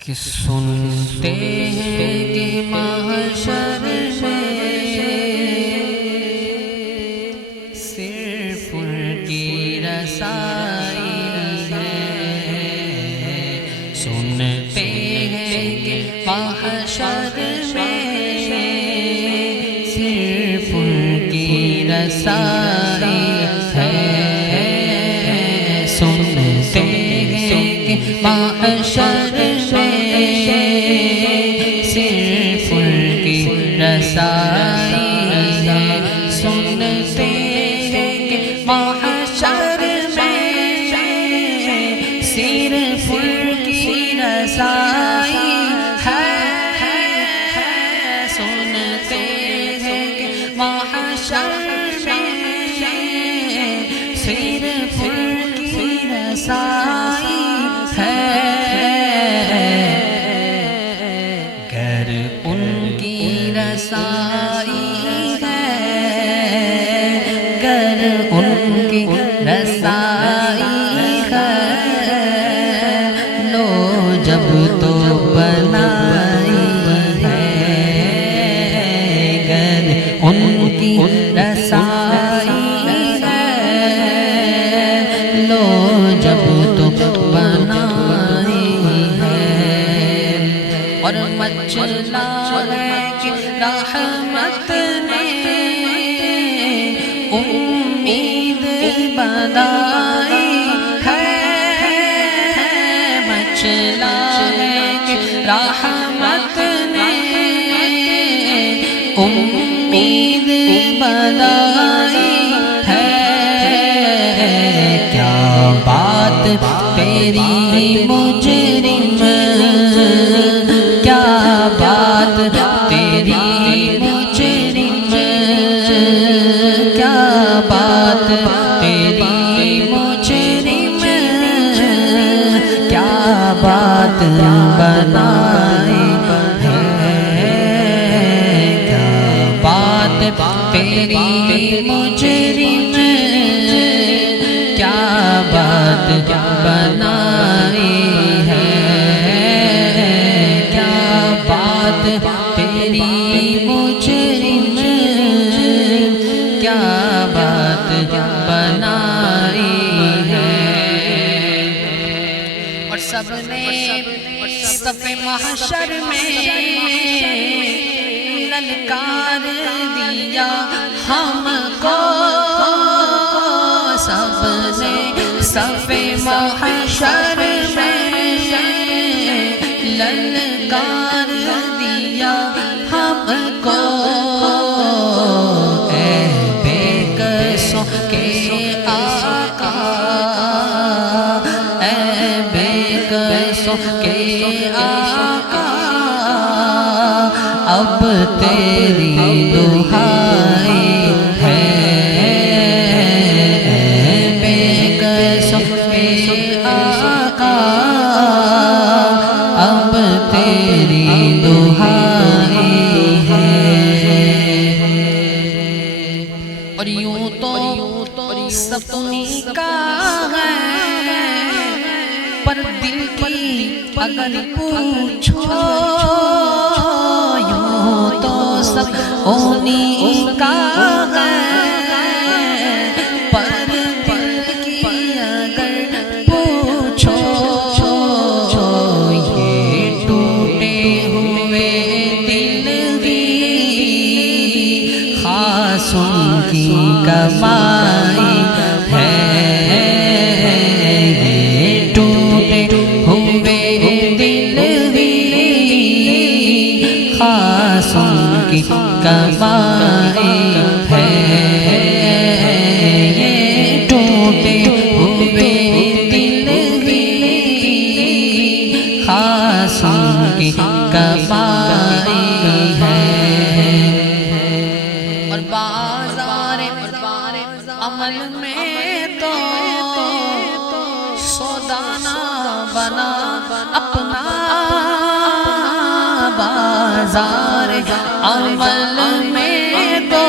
کہ سنتے ہیں کہ محشر میں صرف ان کی رسائی ہے، سنتے ہیں کہ محشر میں صرف ان کی رسائی ہے، سنتے ہیں کہ محشر صرف ان کی رسائی ہے، سنتے ہیں کہ محشر میں صرف ان کی رسائی ہے، سنتے ہیں کہ محشر میں صرف ان کی رسائی ہے، رسائی ہے، گر ان کی رسائی ہے، لو جب تو بنائی ہے، گر ان کی رسائی ہے، لو جب تو بنائی ہے، اور مچلا ہے رحمت نے امید بنائی ہے، مچلا ہے کہ رحمت نے امید بنائی ہے، کیا بات تیری مجرم، کیا بات تیری مجرم، کیا بات تیری مجرم، کیا بات بنائی ہے، کیا بات تیری مجرم، کیا بات بنائی ہے، کیا بات تیری مجرم، کیا بات بنائی ہے، اور سب نے صف محشر میں للکار دیا ہم کو، سب نے صف محشر میں للکار دیا ہم کو، اے بے کسوں کے آقا، اے بے کسوں کے آقا، اب تیری دہائی ہے، اے بے کسوں کے آقا، اب تیری دہائی ہے، اور یوں تو سپنی کا ہے، پر دل کی اگر پوچھو، یوں تو سپنی کا ہے، پر دل کی اگر پوچھو، ان کی کمائی ہے، یہ ٹوٹے ہوئے دل بھی خاص ان کی کمائی ہے، یہ ٹوٹے ہوئے دل بھی خاص ان کی کمائی ہے، اور بازار عمل میں تو سودانا بنا اپنا، بازار عمل میں تو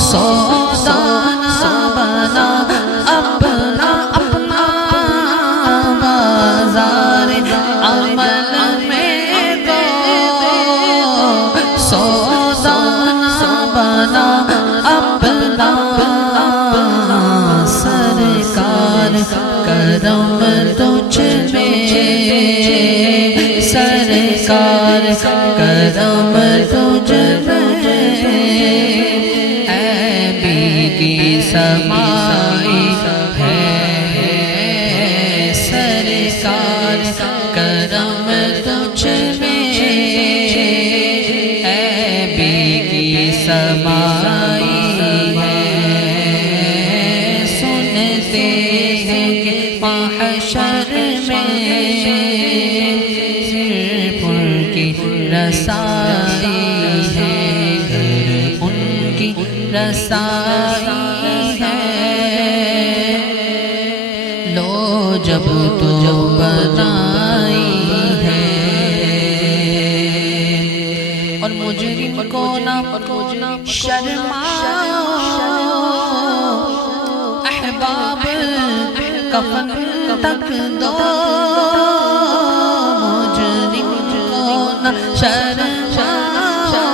سودانا بنا اپنا، اپنا بازار سرکار کرم تجھ میں عیبی کی سمائی ہے سرکار کرم تجھ میں عیبی کی سمائی ہے سنتے ہیں کہ محشر میں صرف ان کی رسائی ہے گر ان کی رسائی ہے لو جب تو بنائی ہے اور مجرم کو نہ شرماؤ احباب کفن تک دو مجرم کو نہ شرماؤ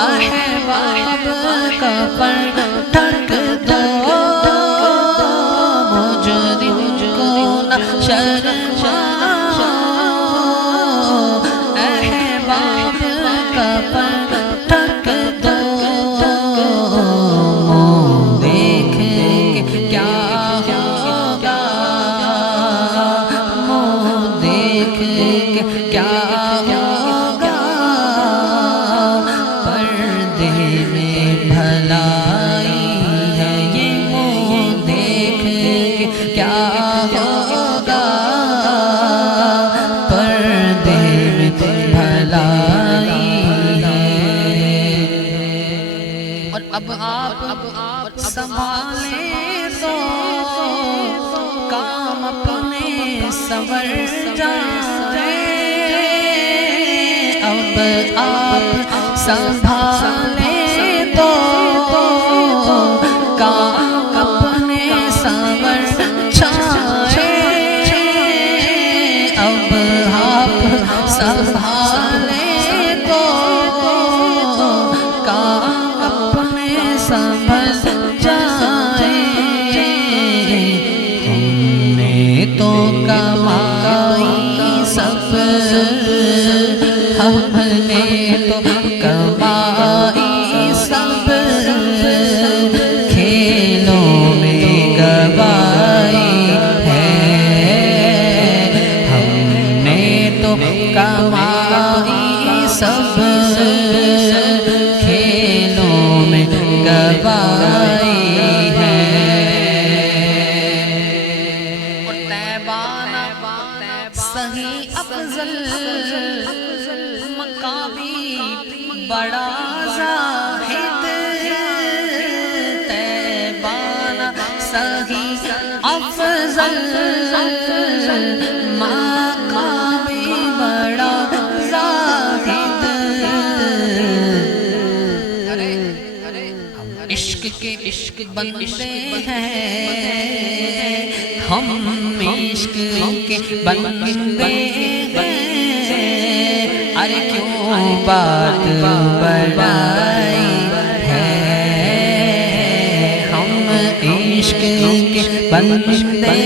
احباب کفن تک دو مجرم کو نہ شرماؤ احباب کفن تک دو کیا ہوگا پردے میں بھلائی ہے یہ منہ دیکھ کے کیا ہوگا پردے میں بھلائی ہے اور اب آپ سنبھالیں تو کام اپنے سنور جائے اب آپ سنبھالیں تو کام اپنے سنور جائے اب آپ سنبھالیں تو کام اپنے سنور جائے ہم نے تو کمائی سب ہم نے تو کمائی سب کھیلوں میں گوائی ہے ہم نے تو کمائی سب کھیلوں میں گوائی ہے اور تیبانہ صحیح افضل مقابی بڑا زاہد تیبانہ صحیح افضل مقابی بڑا زاہد عشق کے بندے ہیں ہم عشق کے بندے ہیں ارے کیوں بات بڑائی ہے ہم عشق کے بندے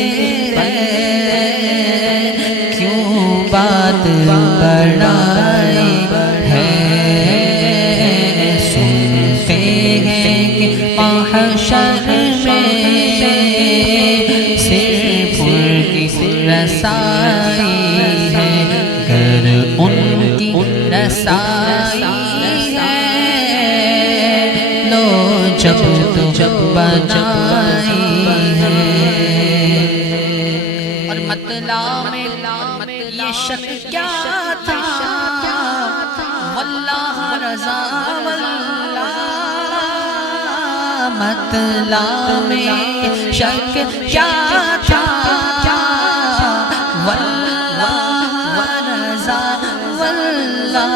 ہیں کیوں بات بڑائی ہے سنتے ہیں کہ محشر میں صرف ان کی رسائی ہے گر ان کی رسائی ہے لو جب تو بنائی ہے اور مطلع میں یہ شک کیا تھا واللہ رضا واللہ مطلع میں شک کیا تھا واللہ رضا واللہ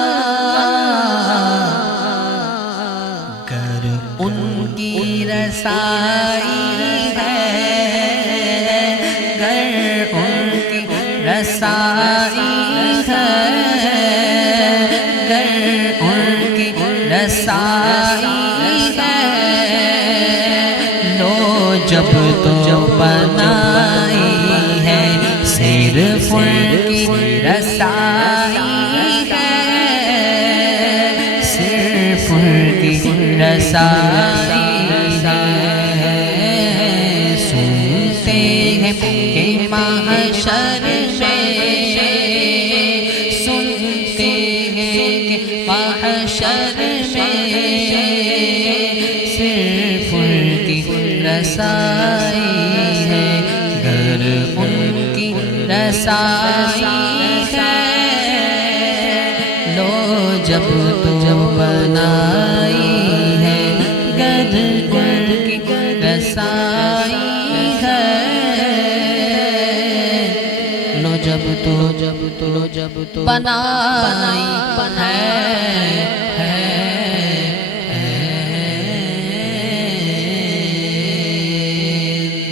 گر ان کی رسائی ہے گر ان کی رسائی ہے گر ان کی رسائی ہے لو جب تو بنائی ہے صرف ان کی رسائی سنتے ہیں کہ محشر میں صرف ان کی رسائی ہے، گر ان کی رسائی ہے، لو جب تو بنائی ہے، گر ان کی رسائی ہے، لو جب تو بنائی ہے،